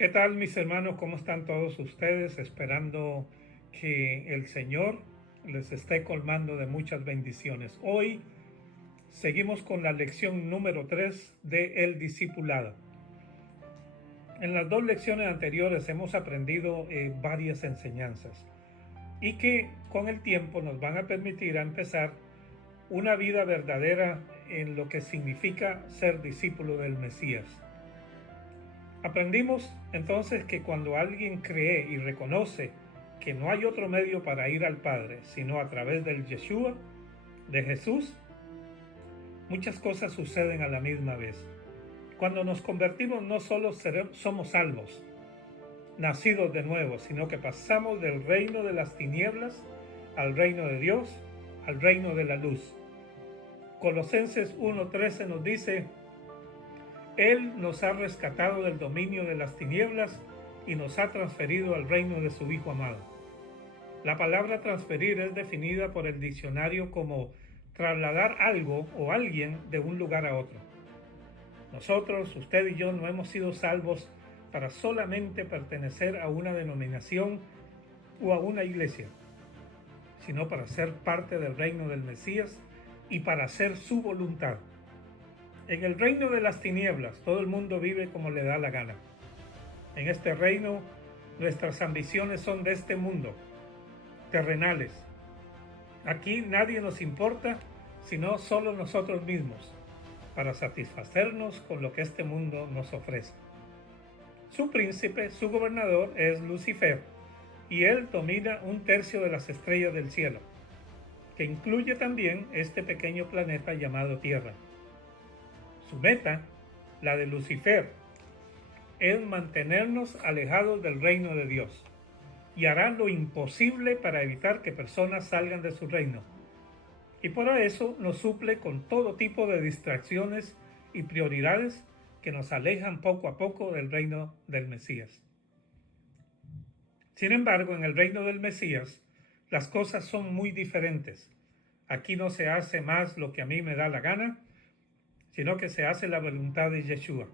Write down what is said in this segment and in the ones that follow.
¿Qué tal, mis hermanos? ¿Cómo están todos ustedes? Esperando que el Señor les esté colmando de muchas bendiciones. Hoy seguimos con la lección número 3 de El Discipulado. En las dos lecciones anteriores hemos aprendido varias enseñanzas y que con el tiempo nos van a permitir empezar una vida verdadera en lo que significa ser discípulo del Mesías. Aprendimos entonces que cuando alguien cree y reconoce que no hay otro medio para ir al Padre sino a través del Yeshua, de Jesús, muchas cosas suceden a la misma vez. Cuando nos convertimos no solo somos salvos, nacidos de nuevo, sino que pasamos del reino de las tinieblas al reino de Dios, al reino de la luz. Colosenses 1:13 nos dice: Él nos ha rescatado del dominio de las tinieblas y nos ha transferido al reino de su Hijo amado. La palabra transferir es definida por el diccionario como trasladar algo o alguien de un lugar a otro. Nosotros, usted y yo, no hemos sido salvos para solamente pertenecer a una denominación o a una iglesia, sino para ser parte del reino del Mesías y para hacer su voluntad. En el reino de las tinieblas, todo el mundo vive como le da la gana. En este reino, nuestras ambiciones son de este mundo, terrenales. Aquí nadie nos importa, sino solo nosotros mismos, para satisfacernos con lo que este mundo nos ofrece. Su príncipe, su gobernador, es Lucifer, y él domina 1/3 de las estrellas del cielo, que incluye también este pequeño planeta llamado Tierra. Su meta, la de Lucifer, es mantenernos alejados del reino de Dios y hará lo imposible para evitar que personas salgan de su reino. Y por eso nos suple con todo tipo de distracciones y prioridades que nos alejan poco a poco del reino del Mesías. Sin embargo, en el reino del Mesías, las cosas son muy diferentes. Aquí no se hace más lo que a mí me da la gana, sino que se hace la voluntad de Yeshua.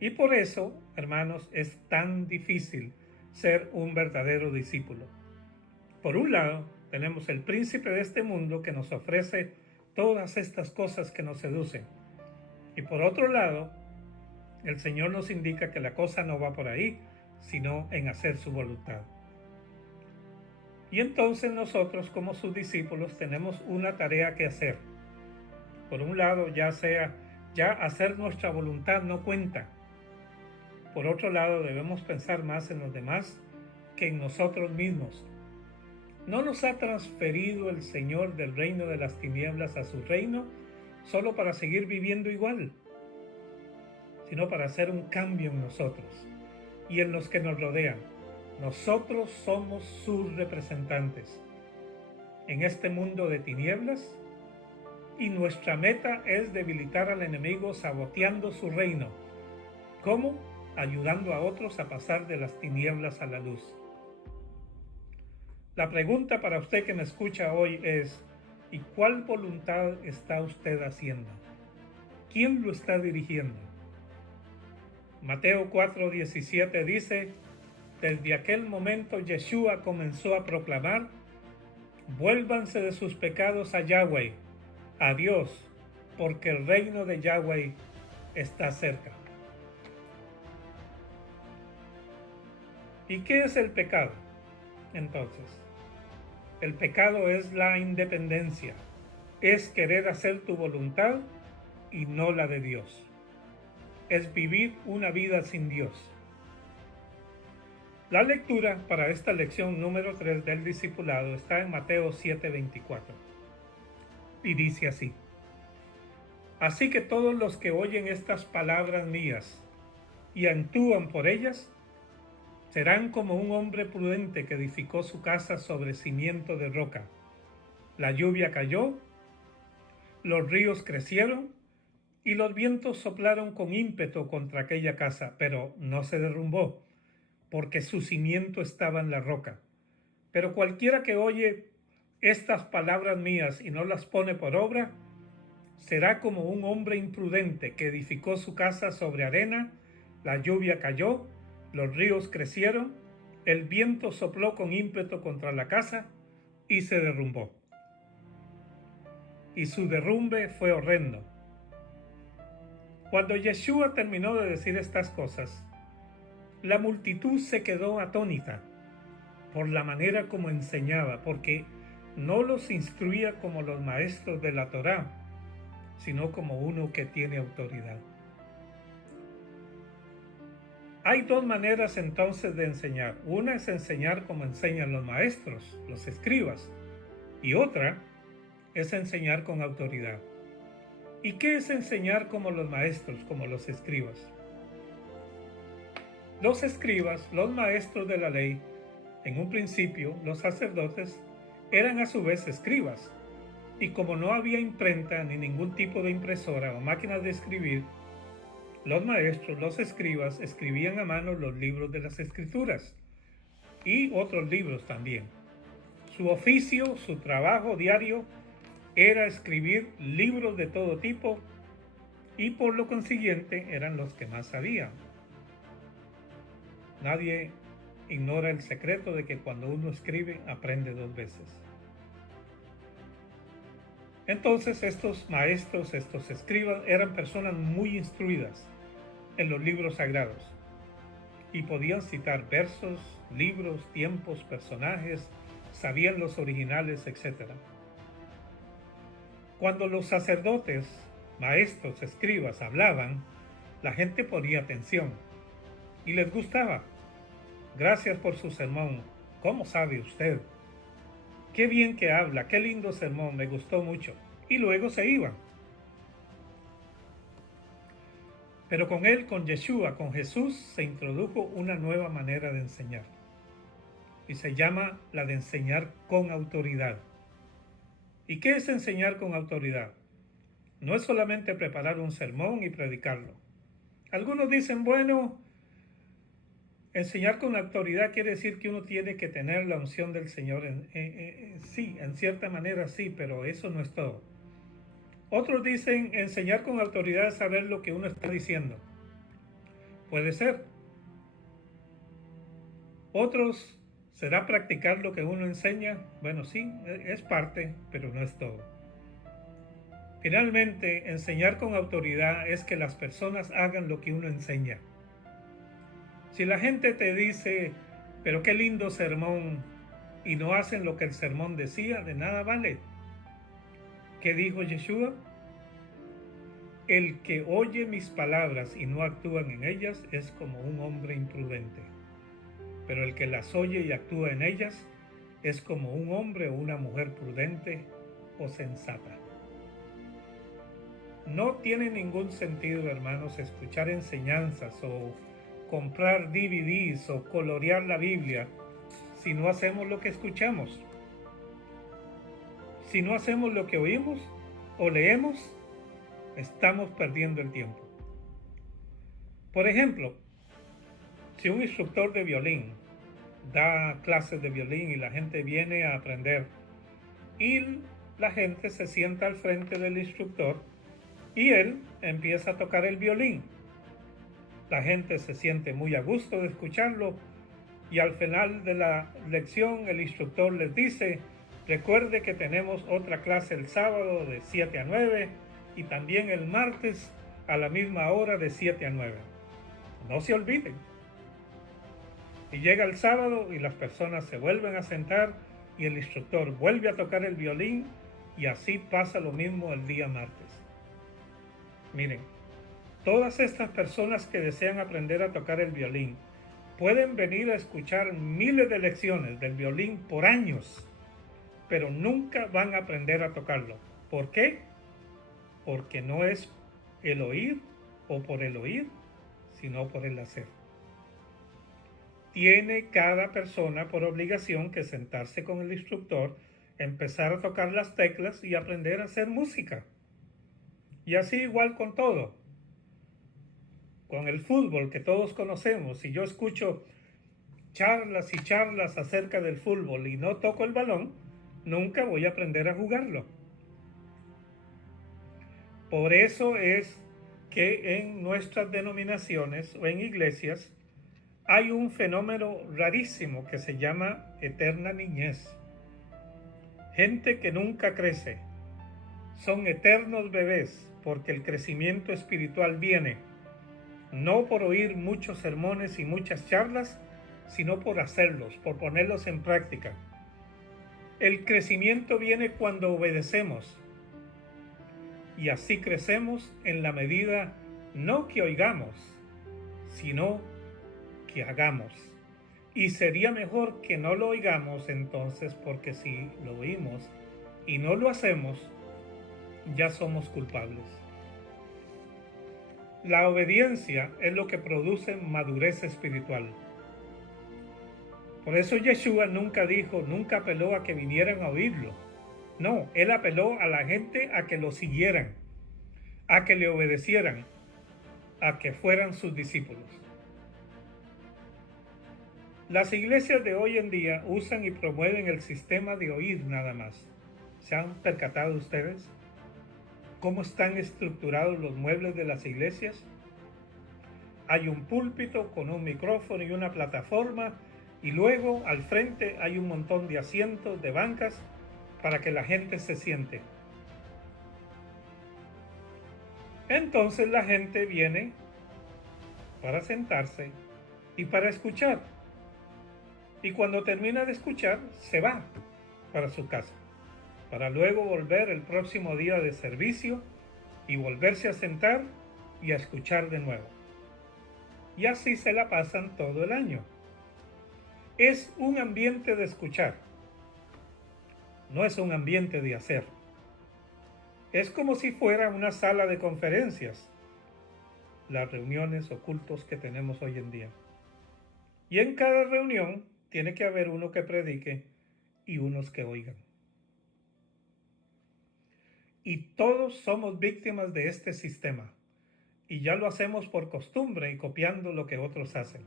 Y por eso, hermanos, es tan difícil ser un verdadero discípulo. Por un lado, tenemos el príncipe de este mundo que nos ofrece todas estas cosas que nos seducen. Y por otro lado, el Señor nos indica que la cosa no va por ahí, sino en hacer su voluntad. Y entonces nosotros, como sus discípulos, tenemos una tarea que hacer. Por un lado, ya hacer nuestra voluntad no cuenta. Por otro lado, debemos pensar más en los demás que en nosotros mismos. No nos ha transferido el Señor del reino de las tinieblas a su reino solo para seguir viviendo igual, sino para hacer un cambio en nosotros y en los que nos rodean. Nosotros somos sus representantes en este mundo de tinieblas, y nuestra meta es debilitar al enemigo saboteando su reino. ¿Cómo? Ayudando a otros a pasar de las tinieblas a la luz. La pregunta para usted que me escucha hoy es: ¿y cuál voluntad está usted haciendo? ¿Quién lo está dirigiendo? Mateo 4:17 dice: desde aquel momento Yeshua comenzó a proclamar: vuélvanse de sus pecados a Yahweh, a Dios, porque el reino de Yahweh está cerca. ¿Y qué es el pecado? Entonces, el pecado es la independencia, es querer hacer tu voluntad y no la de Dios. Es vivir una vida sin Dios. La lectura para esta lección número 3 del discipulado está en Mateo 7:24. Y dice así: así que todos los que oyen estas palabras mías y actúan por ellas, serán como un hombre prudente que edificó su casa sobre cimiento de roca. La lluvia cayó, los ríos crecieron y los vientos soplaron con ímpetu contra aquella casa, pero no se derrumbó, porque su cimiento estaba en la roca. Pero cualquiera que oye estas palabras mías y no las pone por obra, será como un hombre imprudente que edificó su casa sobre arena, la lluvia cayó, los ríos crecieron, el viento sopló con ímpetu contra la casa y se derrumbó. Y su derrumbe fue horrendo. Cuando Yeshua terminó de decir estas cosas, la multitud se quedó atónita por la manera como enseñaba, porque no los instruía como los maestros de la Torá, sino como uno que tiene autoridad. Hay dos maneras entonces de enseñar. Una es enseñar como enseñan los maestros, los escribas, y otra es enseñar con autoridad. ¿Y qué es enseñar como los maestros, como los escribas? Los escribas, los maestros de la ley, en un principio los sacerdotes eran a su vez escribas, y como no había imprenta ni ningún tipo de impresora o máquinas de escribir, los maestros, los escribas, escribían a mano los libros de las escrituras y otros libros también. Su oficio, su trabajo diario era escribir libros de todo tipo y por lo consiguiente eran los que más sabían. Nadie ignora el secreto de que cuando uno escribe aprende dos veces. Entonces estos maestros, estos escribas eran personas muy instruidas en los libros sagrados y podían citar versos, libros, tiempos, personajes, sabían los originales, etc. Cuando los sacerdotes, maestros, escribas hablaban, la gente ponía atención y les gustaba. Gracias por su sermón. ¿Cómo sabe usted? Qué bien que habla, qué lindo sermón, me gustó mucho. Y luego se iban. Pero con él, con Yeshua, con Jesús, se introdujo una nueva manera de enseñar. Y se llama la de enseñar con autoridad. ¿Y qué es enseñar con autoridad? No es solamente preparar un sermón y predicarlo. Algunos dicen, bueno, enseñar con autoridad quiere decir que uno tiene que tener la unción del Señor. Sí, en cierta manera sí, pero eso no es todo. Otros dicen, enseñar con autoridad es saber lo que uno está diciendo. Puede ser. Otros, ¿será practicar lo que uno enseña? Bueno, sí, es parte, pero no es todo. Finalmente, enseñar con autoridad es que las personas hagan lo que uno enseña. Si la gente te dice, pero qué lindo sermón, y no hacen lo que el sermón decía, de nada vale. ¿Qué dijo Yeshua? El que oye mis palabras y no actúa en ellas es como un hombre imprudente. Pero el que las oye y actúa en ellas es como un hombre o una mujer prudente o sensata. No tiene ningún sentido, hermanos, escuchar enseñanzas o comprar DVDs o colorear la Biblia si no hacemos lo que escuchamos. Si no hacemos lo que oímos o leemos, estamos perdiendo el tiempo. Por ejemplo, si un instructor de violín da clases de violín y la gente viene a aprender y la gente se sienta al frente del instructor y él empieza a tocar el violín. La gente se siente muy a gusto de escucharlo y al final de la lección el instructor les dice, recuerde que tenemos otra clase el sábado de 7 a 9 y también el martes a la misma hora de 7 a 9. No se olviden. Y llega el sábado y las personas se vuelven a sentar y el instructor vuelve a tocar el violín y así pasa lo mismo el día martes. Miren, todas estas personas que desean aprender a tocar el violín pueden venir a escuchar miles de lecciones del violín por años, pero nunca van a aprender a tocarlo. ¿Por qué? Porque no es el oír o por el oír, sino por el hacer. Tiene cada persona por obligación que sentarse con el instructor, empezar a tocar las teclas y aprender a hacer música. Y así igual con todo. Con el fútbol que todos conocemos, si yo escucho charlas y charlas acerca del fútbol y no toco el balón, nunca voy a aprender a jugarlo. Por eso es que en nuestras denominaciones o en iglesias Hay un fenómeno rarísimo que se llama eterna niñez. Gente que nunca crece. Son eternos bebés porque el crecimiento espiritual viene no por oír muchos sermones y muchas charlas, sino por hacerlos, por ponerlos en práctica. El crecimiento viene cuando obedecemos. Y así crecemos en la medida no que oigamos, sino que hagamos. Y sería mejor que no lo oigamos entonces, porque si lo oímos y no lo hacemos, ya somos culpables. La obediencia es lo que produce madurez espiritual. Por eso Yeshua nunca apeló a que vinieran a oírlo. No, él apeló a la gente a que lo siguieran, a que le obedecieran, a que fueran sus discípulos. Las iglesias de hoy en día usan y promueven el sistema de oír nada más. ¿Se han percatado ustedes cómo están estructurados los muebles de las iglesias? Hay un púlpito con un micrófono y una plataforma, y luego al frente hay un montón de asientos, de bancas, para que la gente se siente. Entonces la gente viene para sentarse y para escuchar. Y cuando termina de escuchar, se va para su casa, para luego volver el próximo día de servicio y volverse a sentar y a escuchar de nuevo. Y así se la pasan todo el año. Es un ambiente de escuchar, no es un ambiente de hacer. Es como si fuera una sala de conferencias, las reuniones o cultos que tenemos hoy en día. Y en cada reunión tiene que haber uno que predique y unos que oigan. Y todos somos víctimas de este sistema. Y ya lo hacemos por costumbre y copiando lo que otros hacen.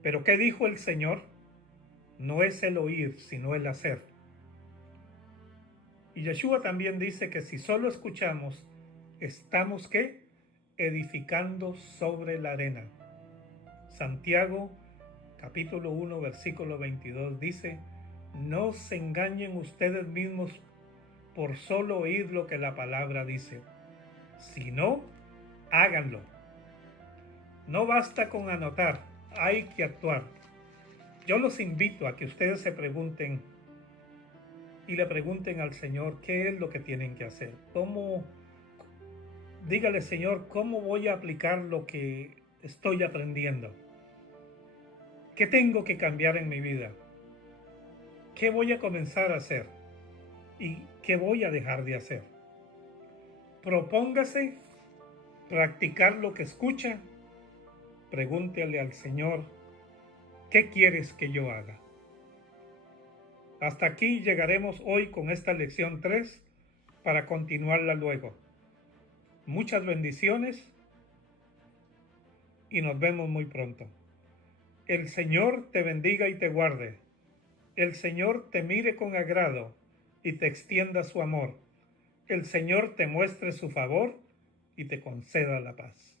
Pero ¿qué dijo el Señor? No es el oír, sino el hacer. Y Yeshua también dice que si solo escuchamos, estamos ¿qué? Edificando sobre la arena. Santiago capítulo 1 versículo 22 dice: no se engañen ustedes mismos por solo oír lo que la palabra dice, sino háganlo. No basta con anotar, hay que actuar. Yo los invito a que ustedes se pregunten y le pregunten al Señor qué es lo que tienen que hacer. Dígale, Señor, ¿cómo voy a aplicar lo que estoy aprendiendo? ¿Qué tengo que cambiar en mi vida? ¿Qué voy a comenzar a hacer? ¿Y qué voy a dejar de hacer? Propóngase practicar lo que escucha. Pregúntele al Señor, ¿qué quieres que yo haga? Hasta aquí llegaremos hoy con esta lección 3 para continuarla luego. Muchas bendiciones y nos vemos muy pronto. El Señor te bendiga y te guarde. El Señor te mire con agrado y te extienda su amor. El Señor te muestre su favor y te conceda la paz.